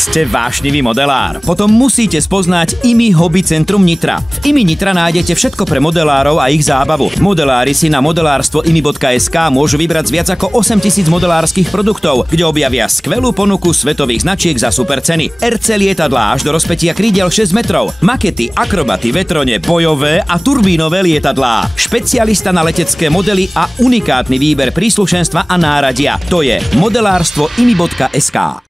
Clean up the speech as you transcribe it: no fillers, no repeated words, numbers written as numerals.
Ste vášnivý modelár? Potom musíte spoznať IMI Hobby Centrum Nitra. V IMI Nitra nájdete všetko pre modelárov a ich zábavu. Modelári si na modelárstvo.imi.sk môžu vybrať z viac ako 8000 modelárskych produktov, kde objavia skvelú ponuku svetových značiek za super ceny. RC lietadlá až do rozpätia krídel 6 metrov, makety, akrobaty, vetrone, bojové a turbínové lietadlá. Špecialista na letecké modely a unikátny výber príslušenstva a náradia. To je modelárstvo.imi.sk.